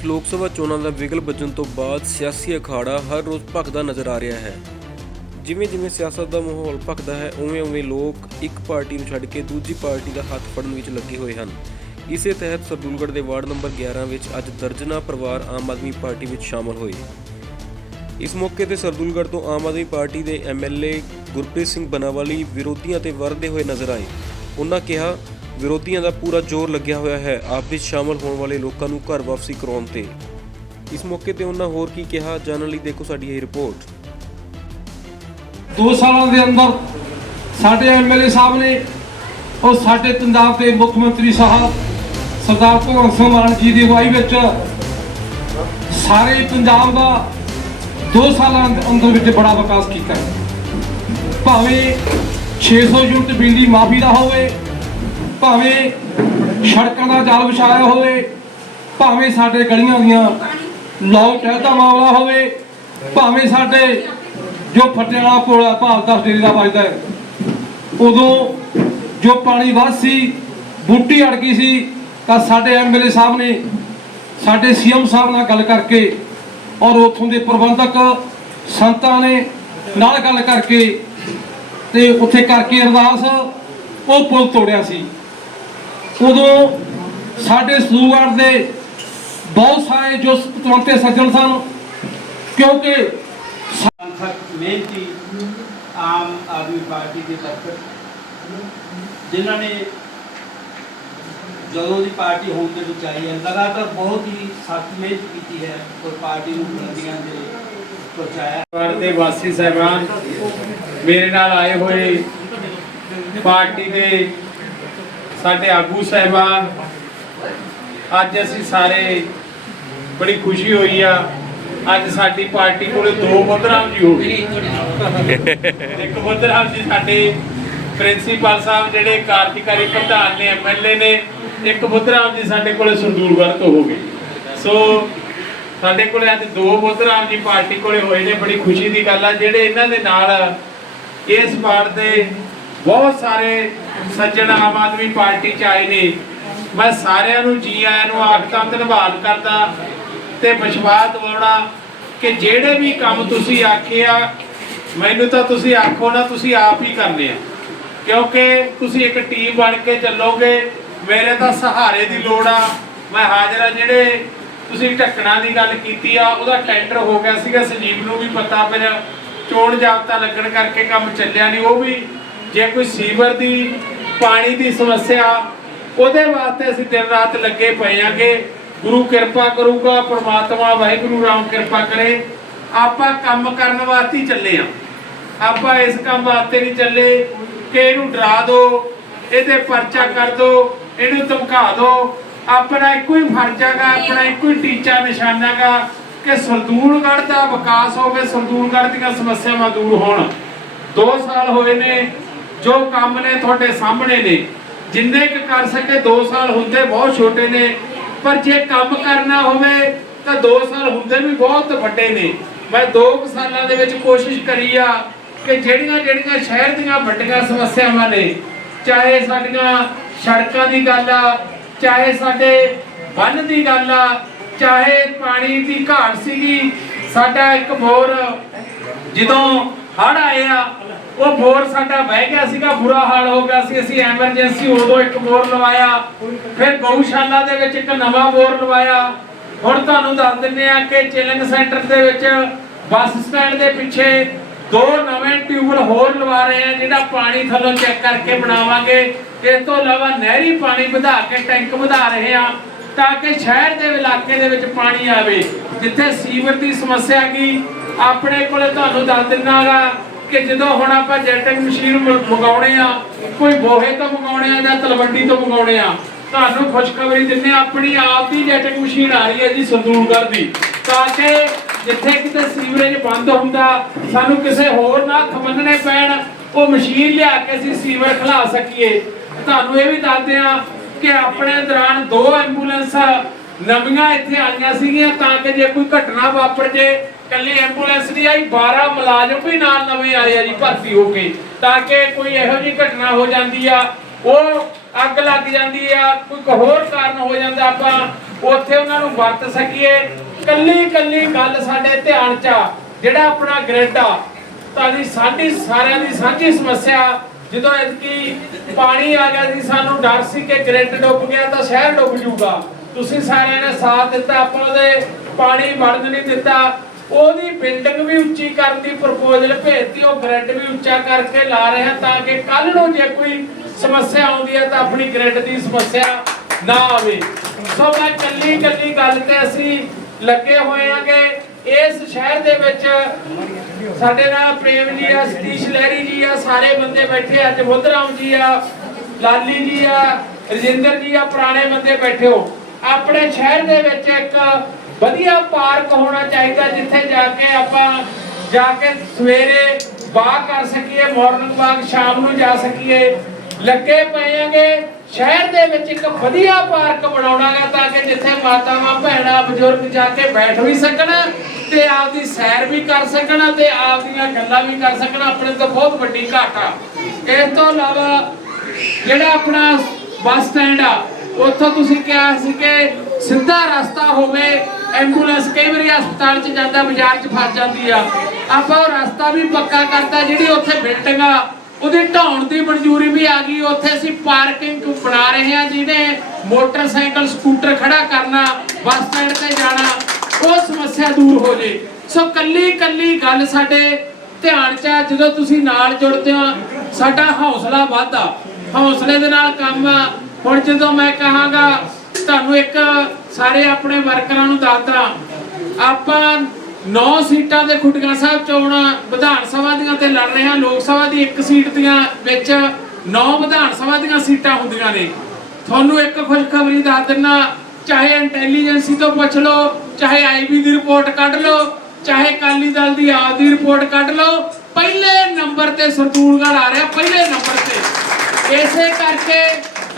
ਵਿੱਚ ਲੋਕ ਸਭਾ ਚੋਣਾਂ ਦਾ ਵਿਗਲ ਵੱਜਣ ਤੋਂ ਬਾਅਦ ਸਿਆਸੀ ਅਖਾੜਾ ਹਰ ਰੋਜ਼ ਭਖਦਾ ਨਜ਼ਰ ਆ ਰਿਹਾ ਹੈ। ਜਿਵੇਂ ਜਿਵੇਂ ਸਿਆਸਤ ਦਾ ਮਾਹੌਲ ਭਖਦਾ ਹੈ ਉਵੇਂ-ਉਵੇਂ ਲੋਕ ਇੱਕ ਪਾਰਟੀ ਨੂੰ ਛੱਡ ਕੇ ਦੂਜੀ ਪਾਰਟੀ ਦਾ ਹੱਥ ਫੜਨ ਵਿੱਚ ਲੱਗੇ ਹੋਏ ਹਨ। ਇਸੇ ਤਹਿਤ ਸਰਦੂਲਗੜ੍ਹ ਦੇ ਵਾਰਡ ਨੰਬਰ 11 ਵਿੱਚ ਅੱਜ ਦਰਜਨਾ ਪਰਿਵਾਰ ਆਮ ਆਦਮੀ ਪਾਰਟੀ ਵਿੱਚ ਸ਼ਾਮਲ ਹੋਏ। ਇਸ ਮੌਕੇ ਤੇ ਸਰਦੂਲਗੜ੍ਹ ਤੋਂ ਆਮ ਆਦਮੀ ਪਾਰਟੀ ਦੇ ਐਮਐਲਏ ਗੁਰਪ੍ਰੀਤ ਸਿੰਘ ਬਨਾਵਾਲੀ, ਵਿਰੋਧੀਆਂ ਤੇ ਵਰਦੇ ਹੋਏ ਨਜ਼ਰ ਆਏ। ਉਹਨਾਂ ਕਿਹਾ ਵਿਰੋਧੀਆਂ ਦਾ ਪੂਰਾ ਜ਼ੋਰ ਲੱਗਿਆ ਹੋਇਆ ਹੈ। ਆਪ ਵਿੱਚ ਸ਼ਾਮਲ ਹੋਣ ਵਾਲੇ ਲੋਕਾਂ ਨੂੰ ਘਰ ਵਾਪਸੀ ਕਰਾਉਣ ਤੇ। ਇਸ ਮੌਕੇ ਤੇ ਉਹਨਾਂ ਹੋਰ ਕੀ ਕਿਹਾ, ਜਾਣਨ ਲਈ ਦੇਖੋ ਸਾਡੀ ਇਹ ਰਿਪੋਰਟ। ਦੋ ਸਾਲਾਂ ਦੇ ਅੰਦਰ ਸਾਡੇ ਐਮਐਲਏ ਸਾਹਿਬ ਨੇ ਔਰ ਸਾਡੇ ਪੰਜਾਬ ਦੇ ਮੁੱਖ ਮੰਤਰੀ ਸਾਹਿਬ ਸਰਦਾਰ ਭਗਵੰਤ ਸਿੰਘ ਮਾਨ ਜੀ ਦੀ ਅਗਵਾਈ ਵਿੱਚ ਸਾਰੇ ਪੰਜਾਬ ਦਾ ਦੋ ਸਾਲਾਂ ਦੇ ਅੰਦਰ ਵਿੱਚ ਬੜਾ ਵਿਕਾਸ ਕੀਤਾ ਹੈ। ਭਾਵੇਂ 600 ਯੂਨਿਟ ਬਿਜਲੀ ਮਾਫੀ ਦਾ ਹੋਵੇ ਭਾਵੇਂ ਸੜਕਾਂ ਦਾ ਜਾਲ ਵਿਛਾਇਆ ਹੋਵੇ, ਭਾਵੇਂ ਸਾਡੇ ਗਲੀਆਂ ਦੀਆਂ ਲੋਕ ਦਾ ਮਾਮਲਾ ਹੋਵੇ, ਭਾਵੇਂ ਸਾਡੇ ਜੋ ਫਟਿਆਲਾ ਕੋਲਾ ਭਾਲ ਦਾ ਡੇਰੇ ਦਾ ਵੱਜਦਾ ਹੈ, ਉਦੋਂ ਜੋ ਪਾਣੀ ਵੱਧ ਸੀ, ਬੂਟੀ ਅੜ ਗਈ ਸੀ, ਤਾਂ ਸਾਡੇ ਐਮਐਲਏ ਸਾਹਿਬ ਨੇ ਸਾਡੇ ਸੀਐਮ ਸਾਹਿਬ ਨਾਲ ਗੱਲ ਕਰਕੇ ਔਰ ਉੱਥੋਂ ਦੇ ਪ੍ਰਬੰਧਕ ਸੰਤਾਂ ਨੇ ਨਾਲ ਗੱਲ ਕਰਕੇ ਤੇ ਉੱਥੇ ਕਰਕੇ ਅਰਦਾਸ ਉਹ ਪੁਲ ਤੋੜਿਆ ਸੀ। ਉਦੋਂ ਸਾਡੇ ਸਲੂਗੜ ਦੇ ਬਹੁਤ ਸਾਰੇ ਜੋ ਪਤਵੰਤੇ ਸੱਜਣ ਸਨ ਕਿਉਂਕਿ ਸੰਖਕ ਮਿਹਨਤੀ ਆਮ ਆਦਮੀ ਪਾਰਟੀ ਦੇ ਦਫ਼ਤਰ ਜਿਨ੍ਹਾਂ ਨੇ ਜਦੋਂ ਦੀ ਪਾਰਟੀ ਹੋਂਦ ਦੇ ਵਿੱਚ ਆਈ ਹੈ ਲਗਾਤਾਰ ਬਹੁਤ ਹੀ ਸਖਤ ਮਿਹਨਤ ਕੀਤੀ ਹੈ ਔਰ ਪਾਰਟੀ ਨੂੰ ਬੁਲੰਦੀਆਂ ਦੇ ਪਹੁੰਚਾਇਆ ਵਾਰਡ ਦੇ ਵਾਸੀ ਸਹਿਬਾਨ ਮੇਰੇ ਨਾਲ ਆਏ ਹੋਏ ਪਾਰਟੀ ਦੇ ਸਾਡੇ ਆਗੂ ਸਹਿਬਾਨ, ਅੱਜ ਅਸੀਂ ਸਾਰੇ ਬੜੀ ਖੁਸ਼ੀ ਹੋਈ ਆ। ਅੱਜ ਸਾਡੀ ਪਾਰਟੀ ਕੋਲੇ ਦੋ ਬੁੱਧਰਾਮ ਜੀ ਹੋ ਗਏ ਇੱਕ ਬੁੱਧਰਾਮ ਜੀ ਸਾਡੇ ਪ੍ਰਿੰਸੀਪਲ ਸਾਹਿਬ ਜਿਹੜੇ ਕਾਰਜਕਾਰੀ ਪ੍ਰਧਾਨ ਨੇ ਐਮਐਲਏ ਨੇ, ਇੱਕ ਬੁੱਧਰਾਮ ਜੀ ਸਾਡੇ ਕੋਲੇ ਸੰਦੂਰਗੜ੍ਹ ਤੋਂ ਹੋ ਗਏ ਸੋ ਸਾਡੇ ਕੋਲੇ ਅੱਜ ਦੋ ਬੁੱਧਰਾਮ ਜੀ ਪਾਰਟੀ ਕੋਲੇ ਹੋਏ ਨੇ, ਬੜੀ ਖੁਸ਼ੀ ਦੀ ਗੱਲ ਆ। ਜਿਹੜੇ ਇਹਨਾਂ ਦੇ ਨਾਲ ਇਸ ਵਾਰਡ ਦੇ ਬਹੁਤ ਸਾਰੇ ਸੱਜਣ ਆਮ ਆਦਮੀ ਪਾਰਟੀ ਚ ਆਏ ਨੇ। ਮੈਂ ਸਾਰਿਆਂ ਨੂੰ, ਜੀ ਆਇਆਂ ਨੂੰ ਆਖਦਾ ਧੰਨਵਾਦ ਕਰਦਾ ਤੇ ਵਿਸ਼ਵਾਸ ਦਿਵਾਉਣਾ ਕਿ ਜਿਹੜੇ ਵੀ ਕੰਮ ਤੁਸੀਂ ਆਖਿਆ ਮੈਨੂੰ ਤਾਂ ਤੁਸੀਂ ਆਖੋ ਨਾ, ਤੁਸੀਂ ਆਪ ਹੀ ਕਰਨੇ ਆ। ਕਿਉਂਕਿ ਤੁਸੀਂ ਇੱਕ ਟੀਮ ਬਣ ਕੇ ਚੱਲੋਗੇ, ਮੇਰੇ ਤਾਂ ਸਹਾਰੇ ਦੀ ਲੋੜ ਆ। ਮੈਂ ਹਾਜ਼ਰ ਆ ਜਿਹੜੇ ਤੁਸੀਂ ਢੱਕਣਾ ਦੀ ਗੱਲ ਕੀਤੀ ਆ, ਉਹਦਾ ਟੈਂਡਰ ਹੋ ਗਿਆ ਸੀਗਾ, ਸੰਜੀਵ ਨੂੰ ਵੀ ਪਤਾ ਫਿਰ ਚੋਣ ਜਾਬਤਾ ਲੱਗਣ ਕਰਕੇ ਕੰਮ ਚੱਲਿਆ ਨਹੀਂ ਉਹ ਵੀ ਜੇ ਕੋਈ ਸੀਵਰ ਦੀ, ਪਾਣੀ ਦੀ ਸਮੱਸਿਆ, ਉਹਦੇ ਵਾਸਤੇ ਅਸੀਂ ਦਿਨ ਰਾਤ ਲੱਗੇ ਪਏ ਆਂਗੇ। ਗੁਰੂ ਕਿਰਪਾ ਕਰੂਗਾ, ਪ੍ਰਮਾਤਮਾ ਵਾਹਿਗੁਰੂ ਰਾਮ ਕਿਰਪਾ ਕਰੇ। ਆਪਾਂ ਕੰਮ ਕਰਨ ਵਾਸਤੇ ਹੀ ਚੱਲੇ ਆ। ਆਪਾਂ ਇਸ ਕੰਮ ਵਾਸਤੇ ਨਹੀਂ ਚੱਲੇ ਕਿ ਇਹਨੂੰ ਡਰਾ ਦਿਓ ਇਹਦੇ ਪਰਚਾ ਕਰ ਦਿਓ ਇਹਨੂੰ ਧਮਕਾ ਦਿਓ ਆਪਣਾ ਇੱਕੋ ਹੀ ਫਰਜ਼ ਹੈਗਾ, ਆਪਣਾ ਇੱਕੋ ਹੀ ਟੀਚਾ ਨਿਸ਼ਾਨਾ ਹੈਗਾ ਕਿ ਸਰਦੂਲਗੜ੍ਹ ਦਾ ਵਿਕਾਸ ਹੋਵੇ, ਸਰਦੂਲਗੜ੍ਹ ਦੀਆਂ ਸਮੱਸਿਆਵਾਂ ਦੂਰ ਹੋਣ। 2 ਸਾਲ ਹੋਏ ਨੇ ਜੋ ਕੰਮ ਨੇ ਤੁਹਾਡੇ ਸਾਹਮਣੇ ਨੇ, ਜਿੰਨੇ ਕੁ ਕਰ ਸਕੇ 2 ਸਾਲ ਹੁੰਦੇ ਬਹੁਤ ਛੋਟੇ ਨੇ, ਪਰ ਜੇ ਕੰਮ ਕਰਨਾ ਹੋਵੇ ਤਾਂ 2 ਸਾਲ ਹੁੰਦੇ ਵੀ ਬਹੁਤ ਵੱਡੇ ਨੇ। ਮੈਂ 2 ਸਾਲਾਂ ਦੇ ਵਿੱਚ ਕੋਸ਼ਿਸ਼ ਕਰੀ ਆ ਕਿ ਜਿਹੜੀਆਂ ਜਿਹੜੀਆਂ ਸ਼ਹਿਰ ਦੀਆਂ ਵੱਡੀਆਂ ਸਮੱਸਿਆਵਾਂ ਨੇ, ਚਾਹੇ ਸਾਡੀਆਂ ਸੜਕਾਂ ਦੀ ਗੱਲ ਆ, ਚਾਹੇ ਸਾਡੇ ਬੰਨ ਦੀ ਗੱਲ ਆ, ਚਾਹੇ ਪਾਣੀ ਦੀ ਘਾਟ ਸੀਗੀ, ਸਾਡਾ ਇੱਕ ਮੋਰ ਜਦੋਂ ਹੜ ਆਇਆ ਉਹ ਬੋਰ ਸਾਡਾ ਬਹਿ ਗਿਆ ਸੀਗਾ, ਬੁਰਾ ਹਾਲ ਹੋ ਗਿਆ ਸੀ। ਅਸੀਂ ਐਮਰਜੈਂਸੀ ਉਦੋਂ ਇੱਕ ਬੋਰ ਲਵਾਇਆ। ਫਿਰ ਗਊਸ਼ਾਲਾ ਦੇ ਵਿੱਚ ਇੱਕ ਨਵਾਂ ਬੋਰ ਲਵਾਇਆ। ਹੁਣ ਤੁਹਾਨੂੰ ਦੱਸ ਦਿੰਨੇ ਆ ਕਿ ਚਿਲਿੰਗ ਸੈਂਟਰ ਦੇ ਵਿੱਚ ਬੱਸ ਸਟੈਂਡ ਦੇ ਪਿੱਛੇ ਦੋ ਨਵੇਂ ਟਿਊਬਲ ਹੋਰ ਲਵਾ ਰਹੇ ਆ ਜਿਹੜਾ ਪਾਣੀ ਥੱਲੋਂ ਚੈੱਕ ਕਰਕੇ ਬਣਾਵਾਂਗੇ। ਇਸ ਤੋਂ ਇਲਾਵਾ ਨਹਿਰੀ ਪਾਣੀ ਵਧਾ ਕੇ ਟੈਂਕ ਵਧਾ ਰਹੇ ਆ ਤਾਂ ਕਿ ਸ਼ਹਿਰ ਦੇ ਇਲਾਕੇ ਦੇ ਵਿੱਚ ਪਾਣੀ ਆਵੇ। ਜਿੱਥੇ ਸੀਵਰ ਦੀ ਸਮੱਸਿਆ ਗਈ ਆਪਣੇ ਕੋਲੇ ਤੁਹਾਨੂੰ ਦੱਸ ਦਿੰਨਾਗਾ ਕਿ ਜਦੋਂ ਹੁਣ ਆਪਾਂ ਜੈਟਿੰਗ ਮਸ਼ੀਨ ਮੰਗਾਉਣੇ ਆ, ਕੋਈ ਬੋਹੇ ਤੋਂ ਮੰਗਾਉਣੇ ਆ ਜਾਂ ਤਲਵੰਡੀ ਤੋਂ ਮੰਗਾਉਣੇ ਆ, ਤੁਹਾਨੂੰ ਖੁਸ਼ਖਬਰੀ ਦਿੰਨੇ ਆਪਣੀ ਆਪ ਦੀ ਜੈਟਿੰਗ ਮਸ਼ੀਨ ਆ ਰਹੀ ਹੈ ਜੀ ਸੰਦੂਲਗੜ੍ਹ ਦੀ। ਤਾਂ ਕਿ ਜਿੱਥੇ ਕਿਤੇ ਸੀਵਰੇਜ ਬੰਦ ਹੁੰਦਾ, ਸਾਨੂੰ ਕਿਸੇ ਹੋਰ ਨਾਲ ਹੱਥ ਪੈਣ, ਉਹ ਮਸ਼ੀਨ ਲਿਆ ਕੇ ਅਸੀਂ ਸੀਵਰ ਖਲਾ ਸਕੀਏ। ਤੁਹਾਨੂੰ ਇਹ ਵੀ ਦੱਸਦੇ ਆ ਕਿ ਆਪਣੇ ਦੌਰਾਨ ਦੋ ਐਂਬੂਲੈਂਸਾਂ ਨਵੀਆਂ ਇੱਥੇ ਆਈਆਂ ਸੀਗੀਆਂ, ਤਾਂ ਕਿ ਜੇ ਕੋਈ ਘਟਨਾ ਵਾਪਰ ਜੇ ਕੱਲੀ ਐਂਬੂਲੈਂਸ ਨਹੀਂ ਆਈ 12 ਮੁਲਾਜ਼ਮ ਵੀ ਨਾਲ ਨਵੇਂ ਆਏ ਆ ਜੀ, ਭਰਤੀ ਹੋ ਕੇ, ਤਾਂ ਕਿ ਕੋਈ ਇਹੋ ਜਿਹੀ ਘਟਨਾ ਹੋ ਜਾਂਦੀ ਆ, ਉਹ ਅੱਗ ਲੱਗ ਜਾਂਦੀ ਆ, ਕੋਈ ਹੋਰ ਕਾਰਨ ਹੋ ਜਾਂਦਾ, ਆਪਾਂ ਉੱਥੇ ਉਹਨਾਂ ਨੂੰ ਵਰਤ ਸਕੀਏ। ਕੱਲੀ ਕੱਲੀ ਗੱਲ ਸਾਡੇ ਧਿਆਨ 'ਚ ਆ, ਜਿਹੜਾ ਆਪਣਾ ਗ੍ਰਿਡ ਆ, ਤੁਹਾਡੀ ਸਾਡੀ ਸਾਰਿਆਂ ਦੀ ਸਾਂਝੀ ਸਮੱਸਿਆ, ਜਦੋਂ ਇਤਕੀ ਪਾਣੀ ਆ ਗਿਆ ਸੀ, ਸਾਨੂੰ ਡਰ ਸੀ ਕਿ ਗ੍ਰਿਡ ਡੁੱਬ ਗਿਆ ਤਾਂ ਸ਼ਹਿਰ ਡੁੱਬ ਜਾਊਗਾ ਤੁਸੀਂ ਸਾਰਿਆਂ ਨੇ ਸਾਥ ਦਿੱਤਾ, ਆਪਾਂ ਉਹਦੇ ਪਾਣੀ ਵੜਨ ਨਹੀਂ ਦਿੱਤਾ। ਉਹਦੀ ਬਿਲਡਿੰਗ ਵੀ ਉੱਚੀ ਕਰਨ ਦੀ ਪ੍ਰਪੋਜ਼ਲ ਭੇਜਤੀ, ਉਹ ਗ੍ਰਿਡ ਵੀ ਉੱਚਾ ਕਰਕੇ ਲਾ ਰਹੇ ਤਾਂ ਕਿ ਕੱਲ ਨੂੰ ਜੇ ਕੋਈ ਸਮੱਸਿਆ ਆਉਂਦੀ ਹੈ ਤਾਂ ਆਪਣੀ ਗ੍ਰਿਡ ਦੀ ਸਮੱਸਿਆ ਨਾ ਆਵੇ। ਸੋ ਮੈਂ ਕੱਲੀ ਕੱਲੀ ਗੱਲ ਤੇ ਅਸੀਂ ਲੱਗੇ ਹੋਏ ਆਂਗੇ ਇਸ ਸ਼ਹਿਰ ਦੇ ਵਿੱਚ ਸਾਡੇ ਨਾਲ ਪ੍ਰੇਮ ਜੀ ਆ, ਸਤੀਸ਼ ਲਹਿਰੀ ਜੀ ਆ, ਸਾਰੇ ਬੰਦੇ ਬੈਠੇ ਅੱਜ ਬੁੱਧਰਾਮ ਜੀ ਆ, ਲਾਲੀ ਜੀ ਆ, ਰਜਿੰਦਰ ਜੀ ਆ, ਪੁਰਾਣੇ ਬੰਦੇ ਬੈਠੇ ਹੋ। ਆਪਣੇ ਸ਼ਹਿਰ ਦੇ ਵਿੱਚ ਇੱਕ ਵਧੀਆ ਪਾਰਕ ਹੋਣਾ ਚਾਹੀਦਾ ਜਿੱਥੇ ਜਾ ਕੇ ਆਪਾਂ ਜਾ ਕੇ ਸਵੇਰੇ ਵਾਕ ਕਰ ਸਕੀਏ ਮਾਰਨਿੰਗ ਵਾਕ ਸ਼ਾਮ ਨੂੰ ਜਾ ਸਕੀਏ। ਲੱਗੇ ਪਏਗੇ ਸ਼ਹਿਰ ਦੇ ਵਿੱਚ ਇੱਕ ਵਧੀਆ ਪਾਰਕ ਬਣਾਉਣਾਗਾ ਤਾਂ ਕਿ ਜਿੱਥੇ ਮਾਤਾਵਾਂ, ਭੈਣਾਂ, ਬਜ਼ੁਰਗ ਜਾ ਕੇ ਬੈਠ ਵੀ ਸਕਣ ਤੇ ਆਪਦੀ ਸੈਰ ਵੀ ਕਰ ਸਕਣ ਤੇ ਆਪਦੀਆਂ ਗੱਲਾਂ ਵੀ ਕਰ ਸਕਣ। ਆਪਣੇ ਤੋਂ ਬਹੁਤ ਵੱਡੀ ਘਾਟ ਆ। ਇਸ ਤੋਂ ਇਲਾਵਾ ਜਿਹੜਾ ਆਪਣਾ ਬੱਸ ਸਟੈਂਡ ਆ, ਉੱਥੋਂ ਤੁਸੀਂ ਕਿਹਾ ਸੀ ਕਿ ਸਿੱਧਾ ਰਸਤਾ ਹੋਵੇ ਐਂਬੂਲੈਂਸ ਕਈ ਵਾਰੀ ਹਸਪਤਾਲ 'ਚ ਜਾਂਦਾ, ਬਾਜ਼ਾਰ 'ਚ ਫਸ ਜਾਂਦੀ ਆ। ਆਪਾਂ ਉਹ ਰਸਤਾ ਵੀ ਪੱਕਾ ਕਰਤਾ, ਜਿਹੜੀ ਉੱਥੇ ਬਿਲਡਿੰਗ ਆ, ਉਹਦੀ ਢਾਉਣ ਦੀ ਮਨਜ਼ੂਰੀ ਵੀ ਆ ਗਈ। ਉੱਥੇ ਅਸੀਂ ਪਾਰਕਿੰਗ ਬਣਾ ਰਹੇ ਹਾਂ ਜਿਹਨੇ ਮੋਟਰਸਾਈਕਲ, ਸਕੂਟਰ ਖੜਾ ਕਰਨਾ, ਬੱਸ ਸਟੈਂਡ ਤੇ ਜਾਣਾ, ਉਹ ਸਮੱਸਿਆ ਦੂਰ ਹੋ ਜੇ। ਸੋ ਕੱਲੀ ਕੱਲੀ ਗੱਲ ਸਾਡੇ ਧਿਆਨ 'ਚ ਆ, ਜਦੋਂ ਤੁਸੀਂ ਨਾਲ ਜੁੜਦੇ ਹੋ, ਸਾਡਾ ਹੌਸਲਾ ਵਧਦਾ। ਹੌਸਲੇ ਦੇ ਨਾਲ ਕੰਮ ਆ। ਹੁਣ ਜਦੋਂ ਮੈਂ ਕਹਾਂਗਾ, ਤੁਹਾਨੂੰ ਇੱਕ ਸਾਰੇ ਆਪਣੇ ਵਰਕਰਾਂ ਨੂੰ ਦੱਸਦਾ ਆਪਾਂ 9 ਸੀਟਾਂ ਦੇ ਖੁੱਡੀਆਂ ਸਾਹਿਬ ਚੋਣ ਵਿਧਾਨ ਸਭਾ ਦੀਆਂ ਤੇ ਲੜ ਰਹੇ ਹਾਂ, ਲੋਕ ਸਭਾ ਦੀ ਇੱਕ ਸੀਟ ਦੀਆਂ ਵਿੱਚ 9 ਵਿਧਾਨ ਸਭਾ ਦੀਆਂ ਸੀਟਾਂ ਹੁੰਦੀਆਂ ਨੇ। ਤੁਹਾਨੂੰ ਇੱਕ ਖੁਸ਼ਖਬਰੀ ਦੱਸ ਦਿੰਨਾ, ਚਾਹੇ ਇੰਟੈਲੀਜੈਂਸੀ ਤੋਂ ਪੁੱਛ ਲਓ, ਚਾਹੇ ਆਈਬੀ ਦੀ ਰਿਪੋਰਟ ਕੱਢ ਲਓ, ਚਾਹੇ ਕਾਲੀ ਦਲ ਦੀ ਆਪ ਦੀ ਰਿਪੋਰਟ ਕੱਢ ਲਓ, ਪਹਿਲੇ ਨੰਬਰ ਤੇ ਸਰਦੂਲਗੜ੍ਹ ਆ ਰਿਹਾ, ਪਹਿਲੇ ਨੰਬਰ ਤੇ। ਇਸੇ ਕਰਕੇ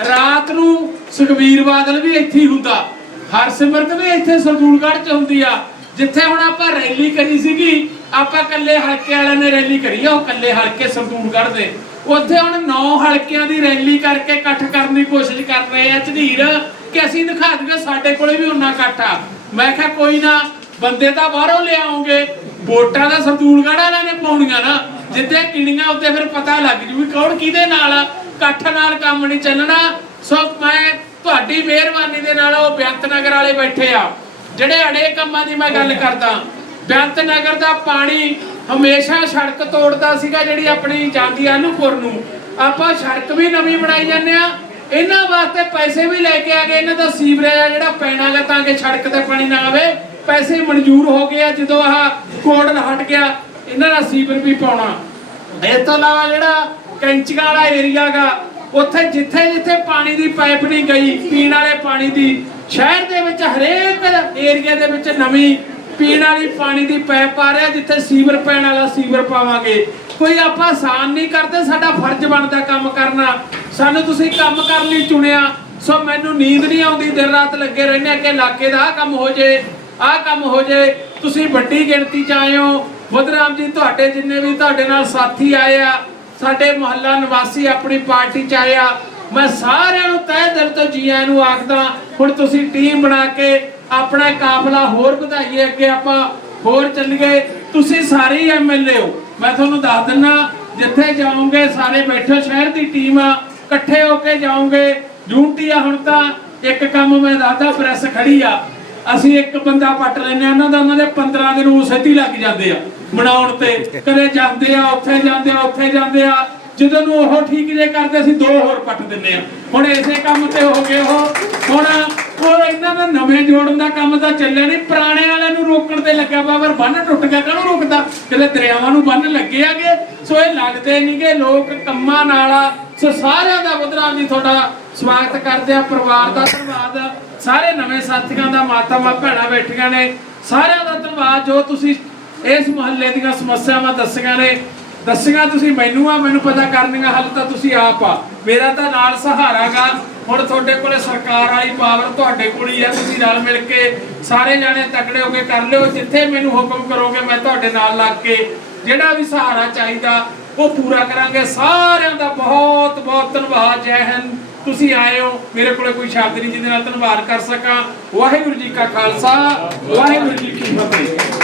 ਰਾਤ ਨੂੰ ਸੁਖਵੀਰ ਬਾਦਲ ਵੀ ਇੱਥੇ ਹੀ ਹੁੰਦਾ। ਹਰਸਿਮਰਤ ਵੀ ਇੱਥੇ ਸਰਦੂਲਗੜ੍ਹ 'ਚ ਹੁੰਦੀ ਆ। ਜਿੱਥੇ ਹੁਣ ਆਪਾਂ ਰੈਲੀ ਕਰੀ ਸੀਗੀ, ਆਪਾਂ ਕੱਲੇ ਹਲਕੇ ਵਾਲਿਆਂ ਨੇ ਰੈਲੀ ਕਰੀ ਆ, ਉਹ ਕੱਲੇ ਹਲਕੇ ਸਰਦੂਲਗੜ੍ਹ ਦੇ। ਉੱਥੇ ਹੁਣ 9 ਹਲਕਿਆਂ ਦੀ ਰੈਲੀ ਕਰਕੇ ਇਕੱਠ ਕਰਨ ਦੀ ਕੋਸ਼ਿਸ਼ ਕਰ ਰਹੇ ਆ ਝਨੀਰ ਕਿ ਅਸੀਂ ਦਿਖਾ ਦਈਏ ਸਾਡੇ ਕੋਲੇ ਵੀ ਉਨਾ ਇਕੱਠ ਆ। ਮੈਂ ਕਿਹਾ ਕੋਈ ਨਾ, ਬੰਦੇ ਤਾਂ ਬਾਹਰੋਂ ਲਿਆਉਂਗੇ। ਵੋਟਾਂ ਦਾ ਸਰਦੂਲਗੜ੍ਹ ਵਾਲਿਆਂ ਨੇ ਪਾਉਣੀਆਂ ਨਾ। ਜਿੱਥੇ ਕਿਣੀਆਂ ਉੱਤੇ ਫਿਰ ਪਤਾ ਲੱਗ ਜੂ ਵੀ ਕੌਣ ਕਿਹਦੇ ਨਾਲ ਆ। ਇਕੱਠ ਨਾਲ ਕੰਮ ਨਹੀਂ ਚੱਲਣਾ। ਸੋ ਮੈਂ ਤੁਹਾਡੀ ਮਿਹਰਬਾਨੀ ਦੇ ਨਾਲ ਉਹ ਬੇਅੰਤ ਨਗਰ ਵਾਲੇ ਬੈਠੇ ਆ। ਜਿਹੜੇ ਅੜੇ ਕੰਮਾਂ ਦੀ ਮੈਂ ਗੱਲ ਕਰਦਾ। ਬੇਅੰਤ ਨਗਰ ਦਾ ਪਾਣੀ ਹਮੇਸ਼ਾ ਸੜਕ ਤੋੜਦਾ ਸੀਗਾ ਜਿਹੜੀ ਆਪਣੀ ਜਾਂਦੀ ਆ ਨੂਪੁਰ ਨੂੰ। ਆਪਾਂ ਸੜਕ ਵੀ ਨਵੀਂ ਬਣਾਈ ਜਾਂਦੇ ਆ। ਇਹਨਾਂ ਵਾਸਤੇ ਪੈਸੇ ਵੀ ਲੈ ਕੇ ਆ ਗਏ। ਇਹਨਾਂ ਦਾ ਸੀਵਰੇਜ ਆ ਜਿਹੜਾ ਪੈਣਾਗਾ ਤਾਂ ਕਿ ਸੜਕ ਤੇ ਪਾਣੀ ਨਾ ਆਵੇ। ਪੈਸੇ ਮਨਜ਼ੂਰ ਹੋ ਗਏ ਆ। ਜਦੋਂ ਆਹ ਕੋਡ ਹਟ ਗਿਆ ਇਹਨਾਂ ਦਾ ਸੀਵਰ ਵੀ ਪਾਉਣਾ। ਇਸ ਤੋਂ ਇਲਾਵਾ ਜਿਹੜਾ ਕੈਂਚੀਆਂ ਵਾਲਾ ਏਰੀਆ ਗਾ ਉੱਥੇ ਜਿੱਥੇ ਜਿੱਥੇ ਪਾਣੀ ਦੀ ਪਾਈਪ ਨਹੀਂ ਗਈ, ਪੀਣ ਵਾਲੇ ਪਾਣੀ ਦੀ, ਸ਼ਹਿਰ ਦੇ ਵਿੱਚ ਹਰੇਕ ਏਰੀਆ ਦੇ ਵਿੱਚ ਨਵੀਂ ਪੀਣ ਵਾਲੀ ਪਾਣੀ ਦੀ ਪਾਈਪ ਆ ਰਿਹਾ, ਜਿੱਥੇ ਸੀਵਰ ਪੈਣ ਵਾਲਾ ਸੀਵਰ ਪਾਵਾਂਗੇ। ਕੋਈ ਆਪਾਂ ਆਸਾਨ ਨਹੀਂ ਕਰਦੇ, ਸਾਡਾ ਫਰਜ਼ ਬਣਦਾ ਕੰਮ ਕਰਨਾ। ਸਾਨੂੰ ਤੁਸੀਂ ਕੰਮ ਕਰਨ ਲਈ ਚੁਣਿਆ, ਸੋ ਮੈਨੂੰ ਨੀਂਦ ਨਹੀਂ ਆਉਂਦੀ, ਦਿਨ ਰਾਤ ਲੱਗੇ ਰਹਿੰਦੇ ਕਿ ਇਲਾਕੇ ਦਾ ਆਹ ਕੰਮ ਹੋ ਜੇ, ਆਹ ਕੰਮ ਹੋ ਜੇ। ਤੁਸੀਂ ਵੱਡੀ ਗਿਣਤੀ ਚ ਆਏ ਹੋ। ਬੁੱਧਰਾਮ ਜੀ, ਤੁਹਾਡੇ ਜਿੰਨੇ ਵੀ ਤੁਹਾਡੇ ਨਾਲ ਸਾਥੀ ਆਏ ਆ ਸਾਡੇ ਮੁਹੱਲਾ ਨਿਵਾਸੀ ਆਪਣੀ ਪਾਰਟੀ ਚ ਆਏ ਆ ਮੈਂ ਸਾਰਿਆਂ ਨੂੰ ਤਹਿ ਦਿਲ ਤੋਂ ਜੀ ਆਇਆਂ ਨੂੰ ਆਖਦਾ, ਹੁਣ ਤੁਸੀਂ ਟੀਮ ਬਣਾ ਕੇ ਆਪਣਾ ਕਾਫਲਾ ਹੋਰ ਵਧਾਈਏ, ਅੱਗੇ ਆਪਾਂ ਹੋਰ ਚੱਲੀਏ। ਤੁਸੀਂ ਸਾਰੇ ਹੀ ਐਮਐਲਏ ਹੋ। ਮੈਂ ਤੁਹਾਨੂੰ ਦੱਸ ਦਿੰਨਾ, ਜਿੱਥੇ ਜਾਓਗੇ, ਸਾਰੇ ਬੈਠੋ, ਸ਼ਹਿਰ ਦੀ ਟੀਮ ਆ, ਇਕੱਠੇ ਹੋ ਕੇ ਜਾਓਗੇ। ਯੂਨਿਟੀ ਆ ਹੁਣ ਤਾਂ, ਇੱਕ ਕੰਮ ਮੈਂ ਦੱਸਦਾ, ਪ੍ਰੈਸ ਖੜੀ ਆ। ਅਸੀਂ ਇੱਕ ਬੰਦਾ ਪੱਟ ਲੈਨੇ ਆ, ਉਹਨਾਂ ਦਾ, ਉਹਨਾਂ ਦੇ 15 ਦਿਨ ਉਸੇ ਹੀ ਲੱਗ ਜਾਂਦੇ ਆ। ਮਨਾਉਣ ਤੇ। ਕਦੇ ਜਾਂਦੇ ਆ, ਉੱਥੇ ਜਾਂਦੇ ਆ, ਉੱਥੇ ਜਾਂਦੇ ਆ। ਜਦੋਂ ਨੂੰ ਉਹ ਠੀਕ ਜੇ ਕਰਦੇ, ਅਸੀਂ ਦੋ ਹੋਰ ਪੱਟ ਦਿੰਨੇ ਆ। ਹੁਣ ਇਸੇ ਕੰਮ ਤੇ ਹੋ ਗਏ ਉਹ। ਹੁਣ ਉਹ ਇਹਨਾਂ ਦਾ ਨਵੇਂ ਜੋੜਨ ਦਾ ਕੰਮ ਤਾਂ ਚੱਲਿਆ ਨਹੀਂ। ਪੁਰਾਣੇ ਵਾਲਿਆਂ ਨੂੰ ਰੋਕਣ ਤੇ ਲੱਗਿਆ ਵਾ, ਪਰ ਬੰਨ ਟੁੱਟ ਗਿਆ। ਕਾਹਨੂੰ ਰੁਕਦਾ? ਕਿਤੇ ਦਰਿਆਵਾਂ ਨੂੰ ਬੰਨ ਲੱਗੇ ਆਗੇ। ਸੋ ਇਹ ਲੱਗਦੇ ਨਹੀਂਗੇ ਲੋਕ ਕੰਮਾਂ ਨਾਲ ਆ। ਸੋ ਸਾਰਿਆਂ ਦਾ ਬੁੱਧਰਾਮ ਜੀ ਤੁਹਾਡਾ ਸਵਾਗਤ ਕਰਦੇ ਆ। ਪਰਿਵਾਰ ਦਾ ਧੰਨਵਾਦ। ਸਾਰੇ ਨਵੇਂ ਸਾਥੀਆਂ ਦਾ ਮਾਤਾ ਮਾਤਾਵਾਂ ਭੈਣਾਂ ਬੈਠੀਆਂ ਨੇ। ਸਾਰਿਆਂ ਦਾ ਧੰਨਵਾਦ। ਜੋ ਤੁਸੀਂ ਇਸ ਮੁਹੱਲੇ ਦੀਆਂ ਸਮੱਸਿਆਵਾਂ ਦੱਸੀਆਂ ਨੇ। ਦੱਸੀਆਂ ਤੁਸੀਂ ਮੈਨੂੰ ਆ, ਮੈਨੂੰ ਪਤਾ ਕਰਨੀਆਂ, ਹੱਲ ਤਾਂ ਤੁਸੀਂ ਆਪ ਆ। ਮੇਰਾ ਤਾਂ ਨਾਲ ਸਹਾਰਾਗਾ ਹੁਣ ਤੁਹਾਡੇ ਕੋਲੇ ਸਰਕਾਰ ਵਾਲੀ ਪਾਵਰ ਤੁਹਾਡੇ ਕੋਲ ਹੀ ਆ। ਤੁਸੀਂ ਨਾਲ ਮਿਲ ਕੇ ਸਾਰੇ ਜਾਣੇ ਤਕੜੇ ਹੋ ਕੇ ਕਰ ਲਿਓ। ਜਿੱਥੇ ਮੈਨੂੰ ਹੁਕਮ ਕਰੋਗੇ, ਮੈਂ ਤੁਹਾਡੇ ਨਾਲ ਲੱਗ ਕੇ ਜਿਹੜਾ ਵੀ ਸਹਾਰਾ ਚਾਹੀਦਾ, ਉਹ ਪੂਰਾ ਕਰਾਂਗੇ। ਸਾਰਿਆਂ ਦਾ ਬਹੁਤ ਬਹੁਤ ਧੰਨਵਾਦ। ਜੈ ਹਿੰਦ। ਤੁਸੀਂ ਆਏ ਹੋ। ਮੇਰੇ ਕੋਲੇ ਕੋਈ ਸ਼ਬਦ ਨਹੀਂ ਜਿਹਦੇ ਨਾਲ ਧੰਨਵਾਦ ਕਰ ਸਕਾਂ। ਵਾਹਿਗੁਰੂ ਜੀ ਕਾ ਖਾਲਸਾ। ਵਾਹਿਗੁਰੂ ਜੀ ਕੀ ਫਤਿਹ।